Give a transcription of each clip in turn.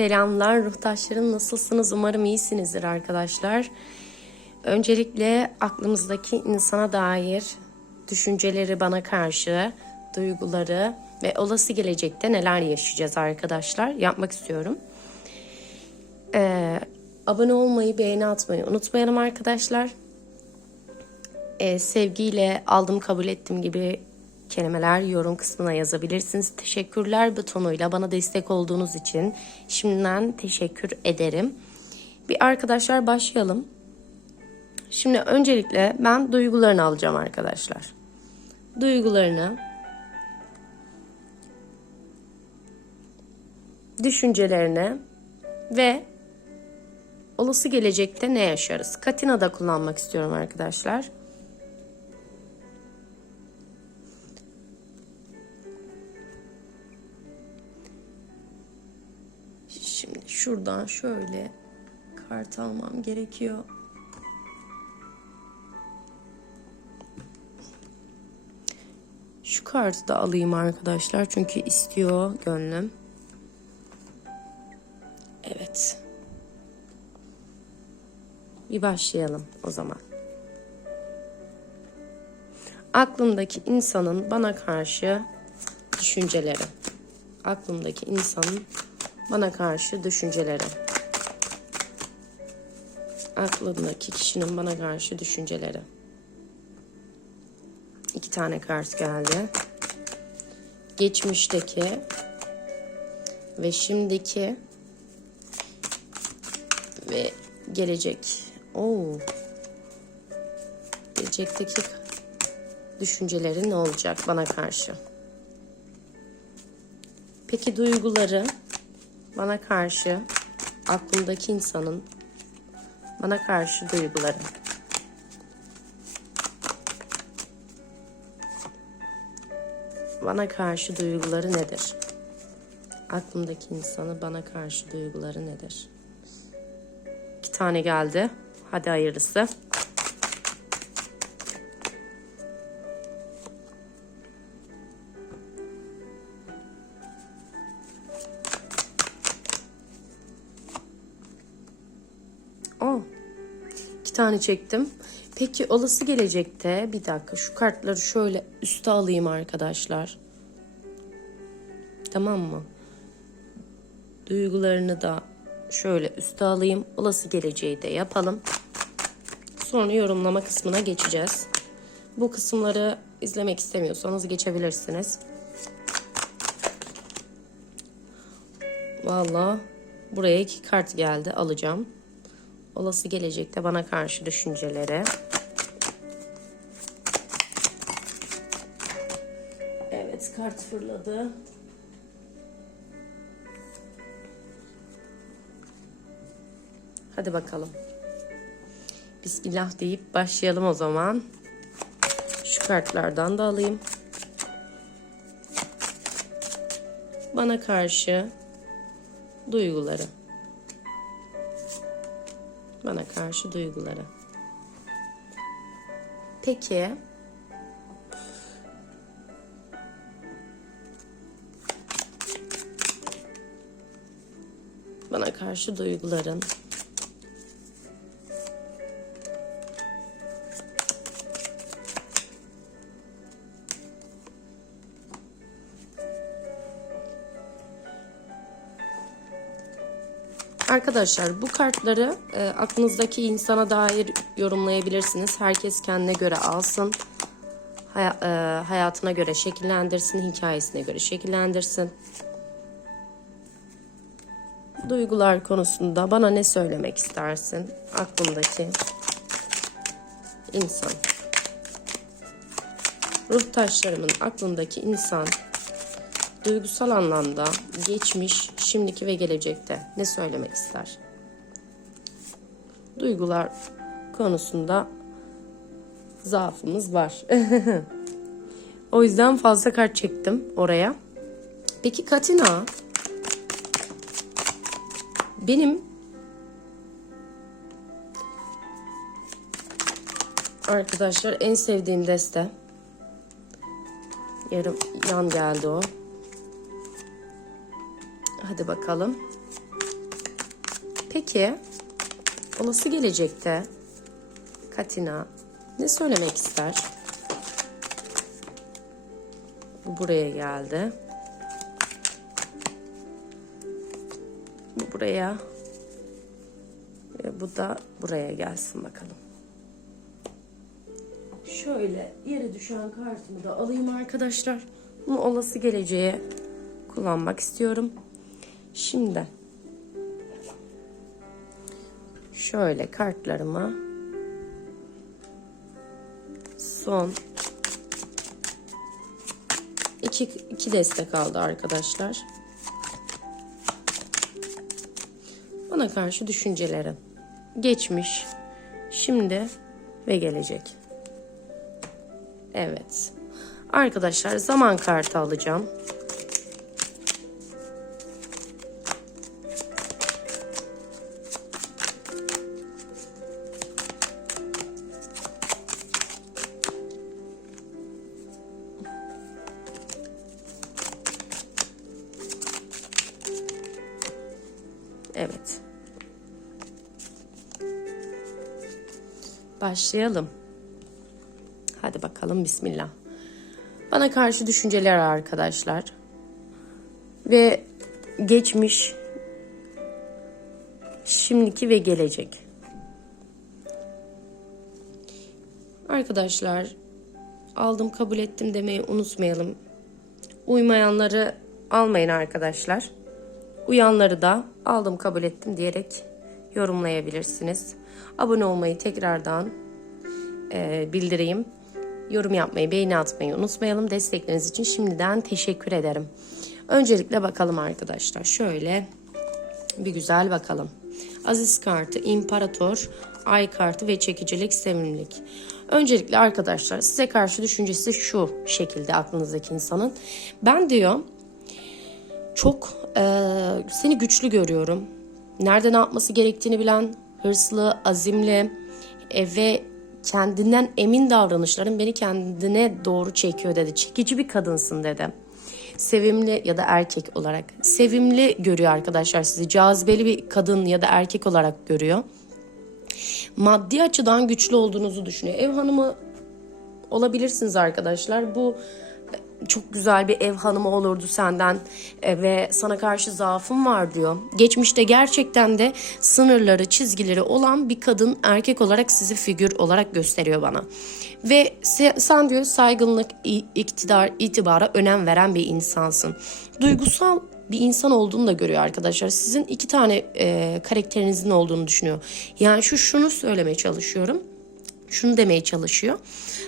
Selamlar ruhtaşlarım nasılsınız? Umarım iyisinizdir arkadaşlar. Öncelikle aklımızdaki insana dair düşünceleri bana karşı, duyguları ve olası gelecekte neler yaşayacağız arkadaşlar yapmak istiyorum. Ee, abone olmayı, beğeni atmayı unutmayalım arkadaşlar. Ee, sevgiyle aldım kabul ettim gibi kelimeler yorum kısmına yazabilirsiniz. Teşekkürler butonuyla bana destek olduğunuz için şimdiden teşekkür ederim. Bir arkadaşlar başlayalım. Şimdi öncelikle ben duygularını alacağım arkadaşlar. Duygularını düşüncelerini ve olası gelecekte ne yaşarız? Katina da kullanmak istiyorum arkadaşlar. Şuradan şöyle kart almam gerekiyor. Şu kartı da alayım arkadaşlar çünkü istiyor gönlüm. Evet. Bir başlayalım o zaman. Aklımdaki insanın bana karşı düşünceleri. Aklımdaki insanın bana karşı düşünceleri. Aklımdaki kişinin bana karşı düşünceleri. İki tane kart geldi. Geçmişteki ve şimdiki ve gelecek. Oo. Gelecekteki düşünceleri ne olacak bana karşı? Peki duyguları bana karşı aklımdaki insanın bana karşı duyguları. Bana karşı duyguları nedir? Aklımdaki insanın bana karşı duyguları nedir? İki tane geldi. Hadi hayırlısı. Tane çektim. Peki olası gelecekte bir dakika şu kartları şöyle üste alayım arkadaşlar. Tamam mı? Duygularını da şöyle üste alayım. Olası geleceği de yapalım. Sonra yorumlama kısmına geçeceğiz. Bu kısımları izlemek istemiyorsanız geçebilirsiniz. Valla buraya iki kart geldi alacağım. Olası gelecekte bana karşı düşünceleri. Evet kart fırladı. Hadi bakalım. Bismillah deyip başlayalım o zaman. Şu kartlardan da alayım. Bana karşı duyguları. Bana karşı duyguları. Peki bana karşı duyguların Arkadaşlar bu kartları e, aklınızdaki insana dair yorumlayabilirsiniz. Herkes kendine göre alsın. Hay- e, hayatına göre şekillendirsin, hikayesine göre şekillendirsin. Duygular konusunda bana ne söylemek istersin? Aklındaki insan. Ruh taşlarımın aklındaki insan duygusal anlamda geçmiş, şimdiki ve gelecekte ne söylemek ister? Duygular konusunda zaafımız var. o yüzden fazla kart çektim oraya. Peki Katina benim arkadaşlar en sevdiğim deste yarım yan geldi o. Hadi bakalım. Peki olası gelecekte Katina ne söylemek ister? Bu buraya geldi. Bu buraya. Ve bu da buraya gelsin bakalım. Şöyle yere düşen kartımı da alayım arkadaşlar. Bunu olası geleceğe kullanmak istiyorum. Şimdi şöyle kartlarımı son iki, iki destek aldı arkadaşlar. Bana karşı düşüncelerin geçmiş, şimdi ve gelecek. Evet. Arkadaşlar zaman kartı alacağım. Başlayalım. Hadi bakalım bismillah. Bana karşı düşünceler arkadaşlar. Ve geçmiş, şimdiki ve gelecek. Arkadaşlar aldım kabul ettim demeyi unutmayalım. Uymayanları almayın arkadaşlar. Uyanları da aldım kabul ettim diyerek yorumlayabilirsiniz. Abone olmayı tekrardan e, bildireyim. Yorum yapmayı, beğeni atmayı unutmayalım. Destekleriniz için şimdiden teşekkür ederim. Öncelikle bakalım arkadaşlar. Şöyle bir güzel bakalım. Aziz kartı, imparator, ay kartı ve çekicilik, sevimlilik. Öncelikle arkadaşlar size karşı düşüncesi şu şekilde aklınızdaki insanın. Ben diyor çok e, seni güçlü görüyorum. Nerede ne yapması gerektiğini bilen, hırslı, azimli e, ve kendinden emin davranışların beni kendine doğru çekiyor dedi. Çekici bir kadınsın dedi. Sevimli ya da erkek olarak. Sevimli görüyor arkadaşlar sizi. Cazibeli bir kadın ya da erkek olarak görüyor. Maddi açıdan güçlü olduğunuzu düşünüyor. Ev hanımı olabilirsiniz arkadaşlar. Bu çok güzel bir ev hanımı olurdu senden e, ve sana karşı zaafım var diyor. Geçmişte gerçekten de sınırları, çizgileri olan bir kadın erkek olarak sizi figür olarak gösteriyor bana. Ve se- sen diyor saygınlık, iktidar, itibara önem veren bir insansın. Duygusal bir insan olduğunu da görüyor arkadaşlar. Sizin iki tane e, karakterinizin olduğunu düşünüyor. Yani şu şunu söylemeye çalışıyorum şunu demeye çalışıyor.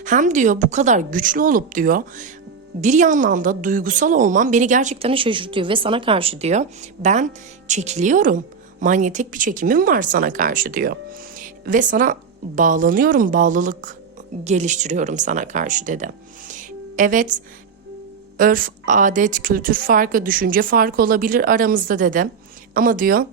Hem diyor bu kadar güçlü olup diyor bir yandan da duygusal olman beni gerçekten şaşırtıyor ve sana karşı diyor ben çekiliyorum. Manyetik bir çekimim var sana karşı diyor. Ve sana bağlanıyorum, bağlılık geliştiriyorum sana karşı dedi. Evet, örf, adet, kültür farkı, düşünce farkı olabilir aramızda dedi. Ama diyor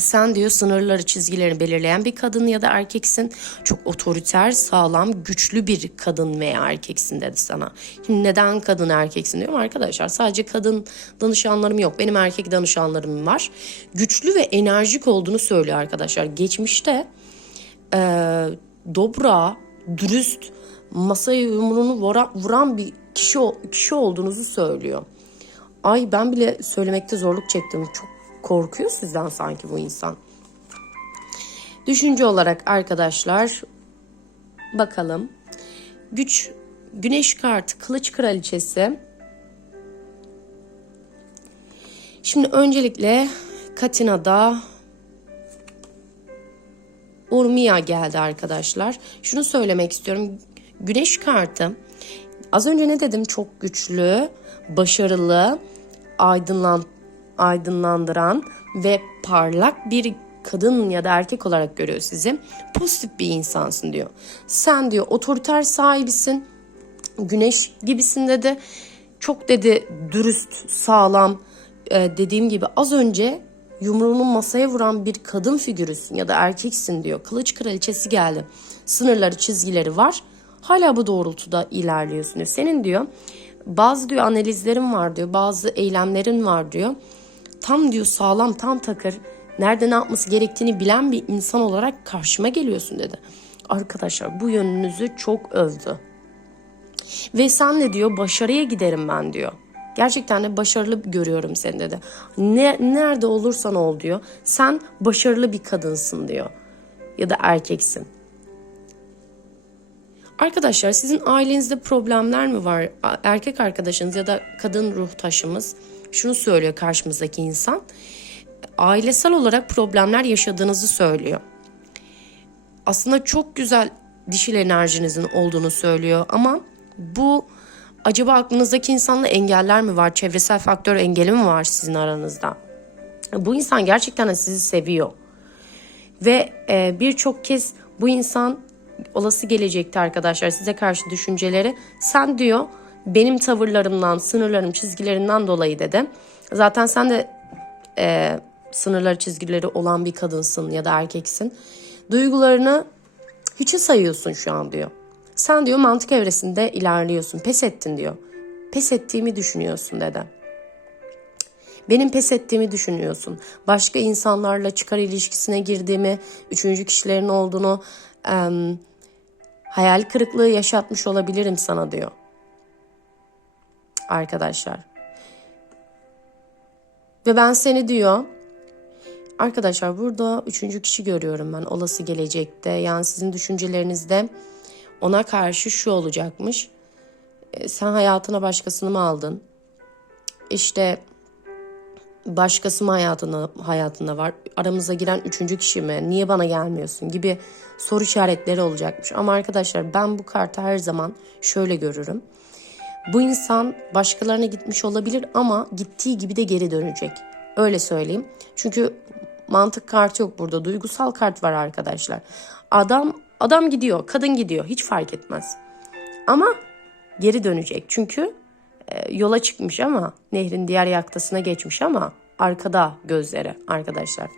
sen diyor sınırları çizgilerini belirleyen bir kadın ya da erkeksin. Çok otoriter, sağlam, güçlü bir kadın veya erkeksin dedi sana. Şimdi neden kadın erkeksin diyorum arkadaşlar. Sadece kadın danışanlarım yok. Benim erkek danışanlarım var. Güçlü ve enerjik olduğunu söylüyor arkadaşlar. Geçmişte e, dobra, dürüst, masaya yumruğunu vura- vuran bir kişi kişi olduğunuzu söylüyor. Ay ben bile söylemekte zorluk çektim. Çok korkuyor sizden sanki bu insan. Düşünce olarak arkadaşlar bakalım. Güç Güneş kartı Kılıç Kraliçesi. Şimdi öncelikle Katina'da Urmia geldi arkadaşlar. Şunu söylemek istiyorum. Güneş kartı az önce ne dedim? Çok güçlü, başarılı, aydınlan aydınlandıran ve parlak bir kadın ya da erkek olarak görüyor sizi. Pozitif bir insansın diyor. Sen diyor otoriter sahibisin. Güneş gibisin dedi. Çok dedi dürüst, sağlam. Ee, dediğim gibi az önce yumruğunu masaya vuran bir kadın figürüsün ya da erkeksin diyor. Kılıç kraliçesi geldi. Sınırları, çizgileri var. Hala bu doğrultuda ilerliyorsun diyor. Senin diyor bazı diyor analizlerin var diyor. Bazı eylemlerin var diyor tam diyor sağlam tam takır nerede ne yapması gerektiğini bilen bir insan olarak karşıma geliyorsun dedi. Arkadaşlar bu yönünüzü çok övdü. Ve sen de diyor başarıya giderim ben diyor. Gerçekten de başarılı görüyorum seni dedi. Ne, nerede olursan ol diyor. Sen başarılı bir kadınsın diyor. Ya da erkeksin. Arkadaşlar sizin ailenizde problemler mi var? Erkek arkadaşınız ya da kadın ruh taşımız şunu söylüyor karşımızdaki insan. Ailesel olarak problemler yaşadığınızı söylüyor. Aslında çok güzel dişil enerjinizin olduğunu söylüyor ama bu acaba aklınızdaki insanla engeller mi var? Çevresel faktör engeli mi var sizin aranızda? Bu insan gerçekten sizi seviyor. Ve e, birçok kez bu insan olası gelecekte arkadaşlar size karşı düşünceleri sen diyor benim tavırlarımdan, sınırlarım, çizgilerimden dolayı dedi. Zaten sen de e, sınırları, çizgileri olan bir kadınsın ya da erkeksin. Duygularını hiçe sayıyorsun şu an diyor. Sen diyor mantık evresinde ilerliyorsun. Pes ettin diyor. Pes ettiğimi düşünüyorsun dedi. Benim pes ettiğimi düşünüyorsun. Başka insanlarla çıkar ilişkisine girdiğimi, üçüncü kişilerin olduğunu, em, hayal kırıklığı yaşatmış olabilirim sana diyor. Arkadaşlar. Ve ben seni diyor. Arkadaşlar burada üçüncü kişi görüyorum ben olası gelecekte. Yani sizin düşüncelerinizde ona karşı şu olacakmış. E, Sen hayatına başkasını mı aldın? İşte başkası mı hayatında, hayatında var? Aramıza giren üçüncü kişi mi? Niye bana gelmiyorsun? Gibi soru işaretleri olacakmış. Ama arkadaşlar ben bu kartı her zaman şöyle görürüm. Bu insan başkalarına gitmiş olabilir ama gittiği gibi de geri dönecek. Öyle söyleyeyim. Çünkü mantık kartı yok burada. Duygusal kart var arkadaşlar. Adam adam gidiyor, kadın gidiyor. Hiç fark etmez. Ama geri dönecek. Çünkü e, yola çıkmış ama nehrin diğer yaktasına geçmiş ama arkada gözleri arkadaşlar.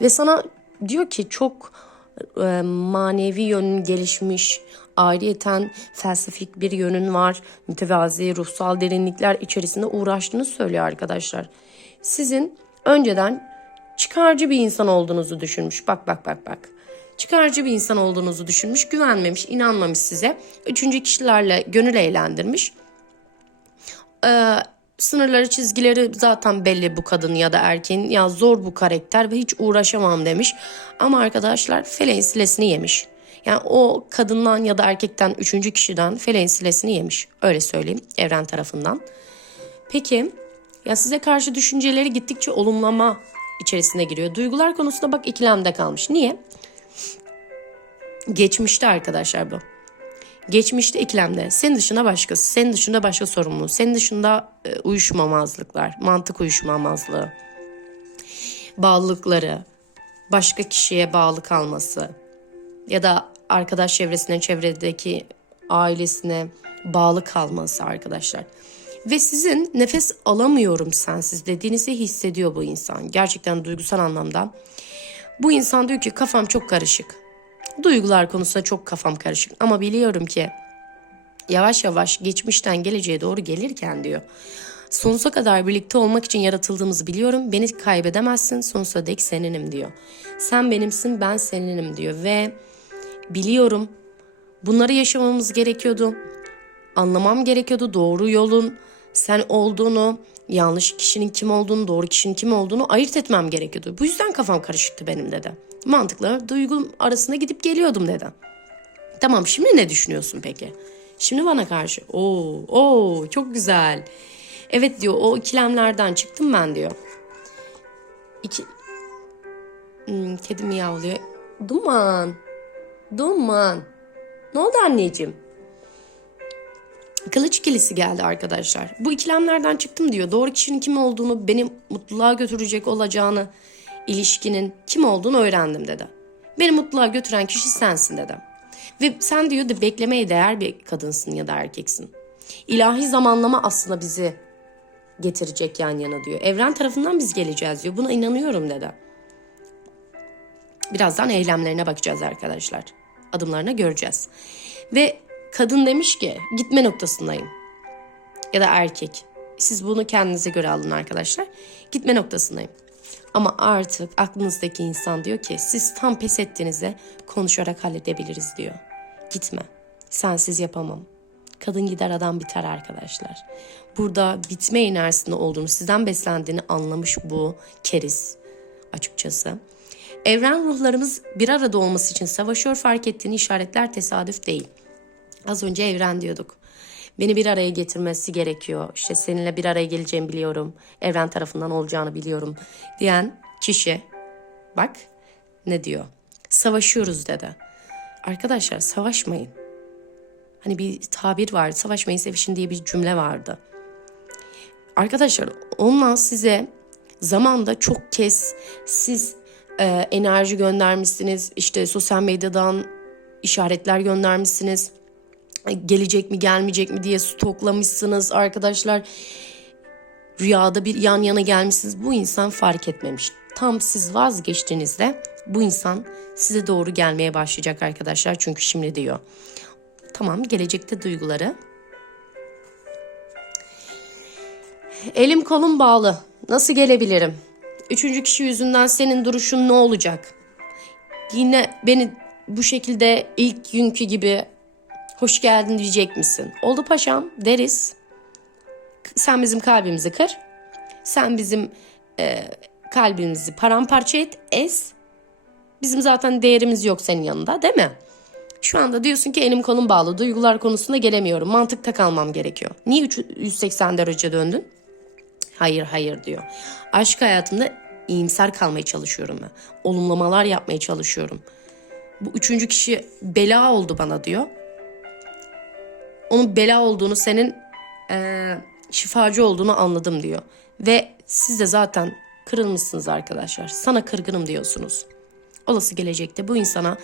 Ve sana diyor ki çok e, manevi yönün gelişmiş, ayrıyeten felsefik bir yönün var, mütevazi ruhsal derinlikler içerisinde uğraştığını söylüyor arkadaşlar. Sizin önceden çıkarcı bir insan olduğunuzu düşünmüş. Bak bak bak bak. Çıkarcı bir insan olduğunuzu düşünmüş, güvenmemiş, inanmamış size. Üçüncü kişilerle gönül eğlendirmiş. Ee, sınırları çizgileri zaten belli bu kadın ya da erkeğin ya zor bu karakter ve hiç uğraşamam demiş. Ama arkadaşlar feleğin silesini yemiş. Yani o kadından ya da erkekten üçüncü kişiden feleğin silesini yemiş. Öyle söyleyeyim evren tarafından. Peki ya size karşı düşünceleri gittikçe olumlama içerisine giriyor. Duygular konusunda bak ikilemde kalmış. Niye? Geçmişte arkadaşlar bu. Geçmişte ikilemde. Senin dışında başkası, senin dışında başka sorumlu, senin dışında e, uyuşmamazlıklar, mantık uyuşmamazlığı, bağlılıkları, başka kişiye bağlı kalması ya da arkadaş çevresine, çevredeki ailesine bağlı kalması arkadaşlar. Ve sizin nefes alamıyorum sensiz dediğinizi hissediyor bu insan. Gerçekten duygusal anlamda. Bu insan diyor ki kafam çok karışık. Duygular konusunda çok kafam karışık ama biliyorum ki yavaş yavaş geçmişten geleceğe doğru gelirken diyor. Sonsuza kadar birlikte olmak için yaratıldığımızı biliyorum. Beni kaybedemezsin. Sonsuza dek seninim diyor. Sen benimsin, ben seninim diyor ve biliyorum bunları yaşamamız gerekiyordu. Anlamam gerekiyordu doğru yolun sen olduğunu, yanlış kişinin kim olduğunu, doğru kişinin kim olduğunu ayırt etmem gerekiyordu. Bu yüzden kafam karışıktı benim dedi. Mantıkla duygum arasında gidip geliyordum dedi. Tamam şimdi ne düşünüyorsun peki? Şimdi bana karşı oo oo çok güzel. Evet diyor o ikilemlerden çıktım ben diyor. İki... Hmm, kedi miyavlıyor. Duman. Duman. Ne oldu anneciğim? Kılıç ikilisi geldi arkadaşlar. Bu ikilemlerden çıktım diyor. Doğru kişinin kim olduğunu, beni mutluluğa götürecek olacağını, ilişkinin kim olduğunu öğrendim dedi. Beni mutluluğa götüren kişi sensin dedi. Ve sen diyor da beklemeye değer bir kadınsın ya da erkeksin. İlahi zamanlama aslında bizi getirecek yan yana diyor. Evren tarafından biz geleceğiz diyor. Buna inanıyorum dedi. Birazdan eylemlerine bakacağız arkadaşlar. Adımlarına göreceğiz. Ve kadın demiş ki gitme noktasındayım. Ya da erkek. Siz bunu kendinize göre alın arkadaşlar. Gitme noktasındayım. Ama artık aklınızdaki insan diyor ki siz tam pes ettiğinizde konuşarak halledebiliriz diyor. Gitme. Sensiz yapamam. Kadın gider adam biter arkadaşlar. Burada bitme enerjisinde olduğunu, sizden beslendiğini anlamış bu keriz açıkçası. Evren ruhlarımız bir arada olması için savaşıyor fark ettiğini işaretler tesadüf değil. Az önce evren diyorduk. Beni bir araya getirmesi gerekiyor. İşte seninle bir araya geleceğimi biliyorum. Evren tarafından olacağını biliyorum. Diyen kişi bak ne diyor? Savaşıyoruz dedi. Arkadaşlar savaşmayın. Hani bir tabir vardı. Savaşmayın sevişin diye bir cümle vardı. Arkadaşlar onunla size zamanda çok kez siz e, enerji göndermişsiniz. İşte sosyal medyadan işaretler göndermişsiniz. Gelecek mi gelmeyecek mi diye stoklamışsınız arkadaşlar. Rüyada bir yan yana gelmişsiniz. Bu insan fark etmemiş. Tam siz vazgeçtiğinizde bu insan size doğru gelmeye başlayacak arkadaşlar. Çünkü şimdi diyor. Tamam gelecekte duyguları. Elim kolum bağlı. Nasıl gelebilirim? Üçüncü kişi yüzünden senin duruşun ne olacak? Yine beni bu şekilde ilk günkü gibi hoş geldin diyecek misin? Oldu paşam deriz. Sen bizim kalbimizi kır. Sen bizim e, kalbimizi paramparça et, ez. Bizim zaten değerimiz yok senin yanında değil mi? Şu anda diyorsun ki elim kolum bağlı. Duygular konusunda gelemiyorum. Mantıkta kalmam gerekiyor. Niye 180 derece döndün? Hayır hayır diyor. Aşk hayatımda iyimser kalmaya çalışıyorum ben. Olumlamalar yapmaya çalışıyorum. Bu üçüncü kişi bela oldu bana diyor. Onun bela olduğunu senin eee, şifacı olduğunu anladım diyor. Ve siz de zaten kırılmışsınız arkadaşlar. Sana kırgınım diyorsunuz. Olası gelecekte bu insana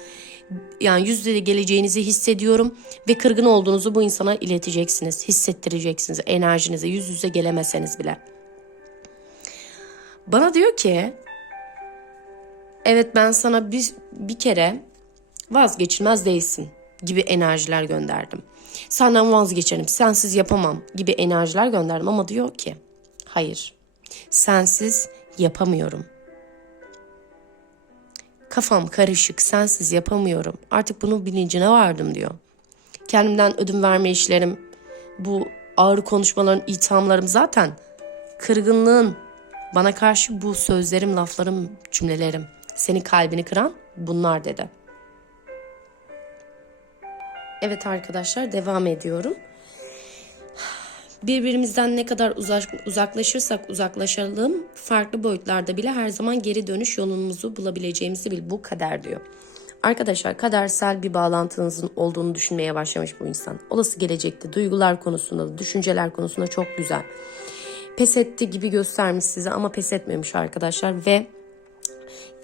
yani yüzde de geleceğinizi hissediyorum ve kırgın olduğunuzu bu insana ileteceksiniz, hissettireceksiniz enerjinize yüz yüze gelemeseniz bile. Bana diyor ki evet ben sana bir, bir kere vazgeçilmez değilsin gibi enerjiler gönderdim. Senden vazgeçerim, sensiz yapamam gibi enerjiler gönderdim ama diyor ki hayır sensiz yapamıyorum. Kafam karışık, sensiz yapamıyorum. Artık bunun bilincine vardım diyor. Kendimden ödün verme işlerim, bu ağır konuşmaların, ithamlarım zaten kırgınlığın bana karşı bu sözlerim, laflarım, cümlelerim, senin kalbini kıran bunlar dedi. Evet arkadaşlar devam ediyorum. Birbirimizden ne kadar uzak, uzaklaşırsak uzaklaşalım farklı boyutlarda bile her zaman geri dönüş yolumuzu bulabileceğimizi bil. Bu kader diyor. Arkadaşlar kadersel bir bağlantınızın olduğunu düşünmeye başlamış bu insan. Olası gelecekte duygular konusunda da düşünceler konusunda çok güzel. Pes etti gibi göstermiş size ama pes etmemiş arkadaşlar ve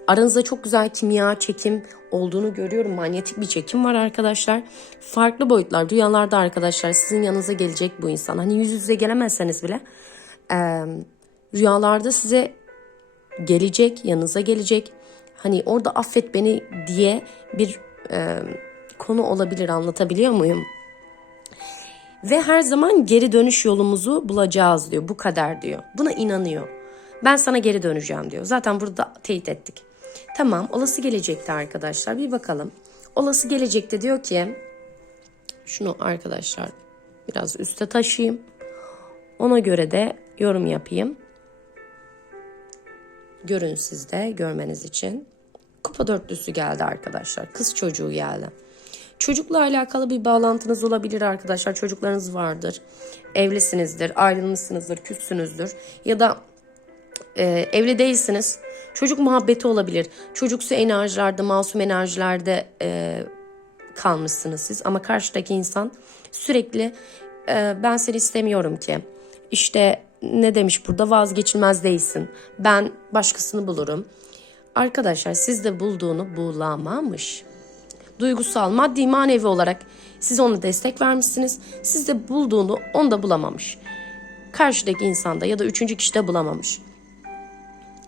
Aranızda çok güzel kimya çekim olduğunu görüyorum. Manyetik bir çekim var arkadaşlar. Farklı boyutlar, rüyalarda arkadaşlar sizin yanınıza gelecek bu insan. Hani yüz yüze gelemezseniz bile e, rüyalarda size gelecek, yanınıza gelecek. Hani orada affet beni diye bir e, konu olabilir anlatabiliyor muyum? Ve her zaman geri dönüş yolumuzu bulacağız diyor. Bu kadar diyor. Buna inanıyor. Ben sana geri döneceğim diyor. Zaten burada teyit ettik. Tamam olası gelecekte arkadaşlar bir bakalım. Olası gelecekte diyor ki şunu arkadaşlar biraz üste taşıyayım. Ona göre de yorum yapayım. Görün siz de görmeniz için. Kupa dörtlüsü geldi arkadaşlar. Kız çocuğu geldi. Çocukla alakalı bir bağlantınız olabilir arkadaşlar. Çocuklarınız vardır. Evlisinizdir, ayrılmışsınızdır, küssünüzdür. Ya da e, evli değilsiniz. Çocuk muhabbeti olabilir. Çocuksu enerjilerde, masum enerjilerde e, kalmışsınız siz. Ama karşıdaki insan sürekli e, ben seni istemiyorum ki. İşte ne demiş burada vazgeçilmez değilsin. Ben başkasını bulurum. Arkadaşlar siz de bulduğunu bulamamış. Duygusal, maddi, manevi olarak siz ona destek vermişsiniz. Siz de bulduğunu onda bulamamış. Karşıdaki insanda ya da üçüncü kişide bulamamış.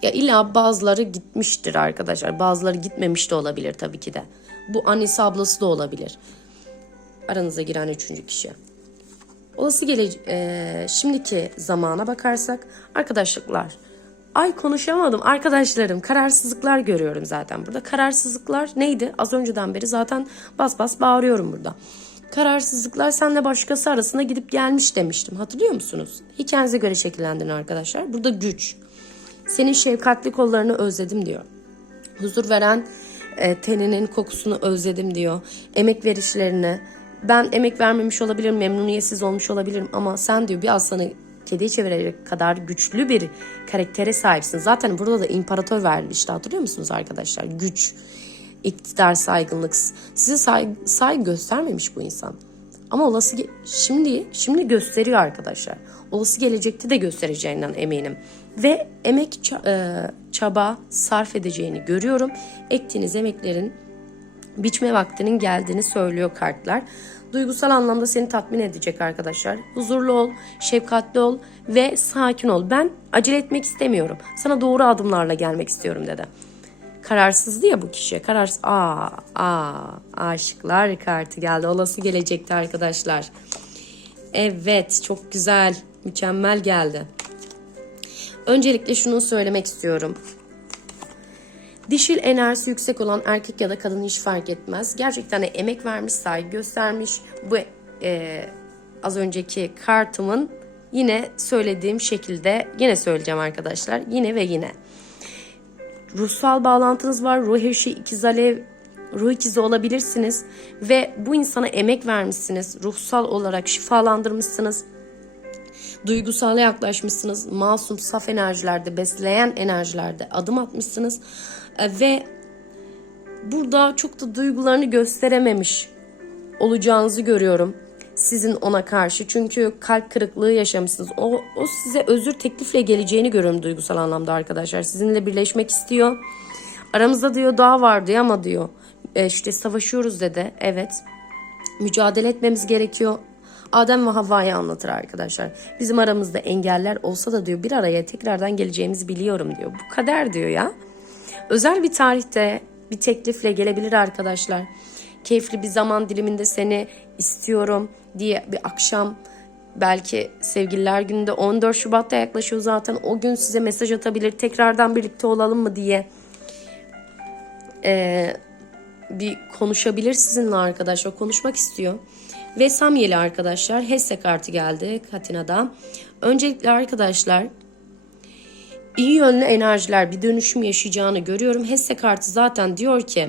Ya illa bazıları gitmiştir arkadaşlar. Bazıları gitmemiş de olabilir tabii ki de. Bu annesi ablası da olabilir. Aranıza giren üçüncü kişi. Olası gele e, şimdiki zamana bakarsak arkadaşlıklar Ay konuşamadım arkadaşlarım. Kararsızlıklar görüyorum zaten burada. Kararsızlıklar neydi? Az önceden beri zaten bas bas bağırıyorum burada. Kararsızlıklar senle başkası arasında gidip gelmiş demiştim. Hatırlıyor musunuz? Hikayenize göre şekillendirin arkadaşlar. Burada güç. Senin şefkatli kollarını özledim diyor. Huzur veren e, teninin kokusunu özledim diyor. Emek verişlerini. Ben emek vermemiş olabilirim, memnuniyetsiz olmuş olabilirim ama sen diyor bir aslanı kediye çevirecek kadar güçlü bir karaktere sahipsin. Zaten burada da imparator verilmişti hatırlıyor musunuz arkadaşlar? Güç, iktidar, saygınlık. Size saygı, saygı göstermemiş bu insan. Ama olası şimdi şimdi gösteriyor arkadaşlar. Olası gelecekte de göstereceğinden eminim. Ve emek e, çaba sarf edeceğini görüyorum. Ektiğiniz emeklerin biçme vaktinin geldiğini söylüyor kartlar. Duygusal anlamda seni tatmin edecek arkadaşlar. Huzurlu ol, şefkatli ol ve sakin ol. Ben acele etmek istemiyorum. Sana doğru adımlarla gelmek istiyorum dedi. Kararsızdı ya bu kişi. Kararsız. Aa, aa, aşıklar kartı geldi. Olası gelecekti arkadaşlar. Evet, çok güzel, mükemmel geldi. Öncelikle şunu söylemek istiyorum. Dişil enerjisi yüksek olan erkek ya da kadın hiç fark etmez. Gerçekten de emek vermiş, saygı göstermiş. Bu e, az önceki kartımın yine söylediğim şekilde yine söyleyeceğim arkadaşlar. Yine ve yine. Ruhsal bağlantınız var. Ruh eşi, ikiz alev, ruh ikizi olabilirsiniz. Ve bu insana emek vermişsiniz. Ruhsal olarak şifalandırmışsınız duygusal yaklaşmışsınız. Masum, saf enerjilerde, besleyen enerjilerde adım atmışsınız. E, Ve burada çok da duygularını gösterememiş olacağınızı görüyorum. Sizin ona karşı. Çünkü kalp kırıklığı yaşamışsınız. O, o size özür teklifle geleceğini görüyorum duygusal anlamda arkadaşlar. Sizinle birleşmek istiyor. Aramızda diyor daha var diyor ama diyor. E, işte savaşıyoruz dedi. Evet. Mücadele etmemiz gerekiyor. Adem ve Havva'yı anlatır arkadaşlar. Bizim aramızda engeller olsa da diyor bir araya tekrardan geleceğimizi biliyorum diyor. Bu kader diyor ya. Özel bir tarihte bir teklifle gelebilir arkadaşlar. Keyifli bir zaman diliminde seni istiyorum diye bir akşam belki sevgililer gününde 14 Şubat'ta yaklaşıyor zaten. O gün size mesaj atabilir tekrardan birlikte olalım mı diye. Ee, bir konuşabilir sizinle arkadaşlar. Konuşmak istiyor. Ve Samyeli arkadaşlar Hesse kartı geldi Katina'da. Öncelikle arkadaşlar iyi yönlü enerjiler bir dönüşüm yaşayacağını görüyorum. Hesse kartı zaten diyor ki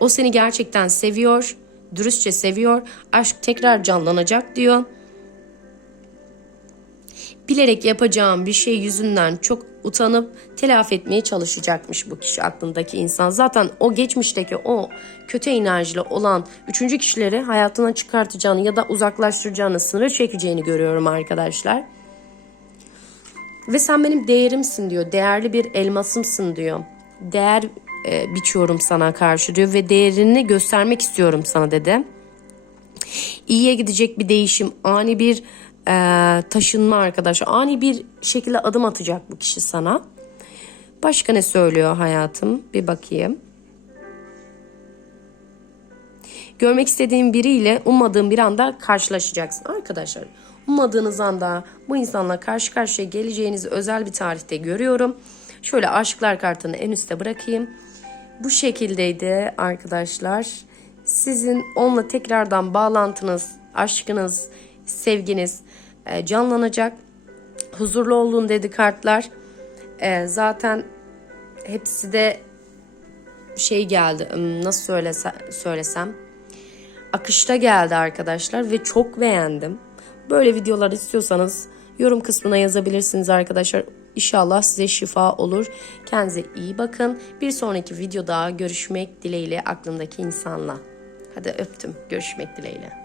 o seni gerçekten seviyor, dürüstçe seviyor, aşk tekrar canlanacak diyor. Bilerek yapacağım bir şey yüzünden çok utanıp telafi etmeye çalışacakmış bu kişi aklındaki insan. Zaten o geçmişteki o kötü enerjili olan üçüncü kişileri hayatına çıkartacağını ya da uzaklaştıracağını, sınır çekeceğini görüyorum arkadaşlar. Ve sen benim değerimsin diyor. Değerli bir elmasımsın diyor. Değer e, biçiyorum sana karşı diyor ve değerini göstermek istiyorum sana dedi. İyiye gidecek bir değişim, ani bir e, taşınma arkadaşlar. Ani bir şekilde adım atacak bu kişi sana. Başka ne söylüyor hayatım? Bir bakayım. Görmek istediğin biriyle ummadığın bir anda karşılaşacaksın. Arkadaşlar ummadığınız anda bu insanla karşı karşıya geleceğinizi özel bir tarihte görüyorum. Şöyle aşklar kartını en üste bırakayım. Bu şekildeydi arkadaşlar. Sizin onunla tekrardan bağlantınız, aşkınız, sevginiz e, canlanacak. Huzurlu olun dedi kartlar. E, zaten hepsi de şey geldi. Nasıl söylese, söylesem? Akışta geldi arkadaşlar ve çok beğendim. Böyle videolar istiyorsanız yorum kısmına yazabilirsiniz arkadaşlar. İnşallah size şifa olur. Kendinize iyi bakın. Bir sonraki videoda görüşmek dileğiyle aklımdaki insanla. Hadi öptüm. Görüşmek dileğiyle.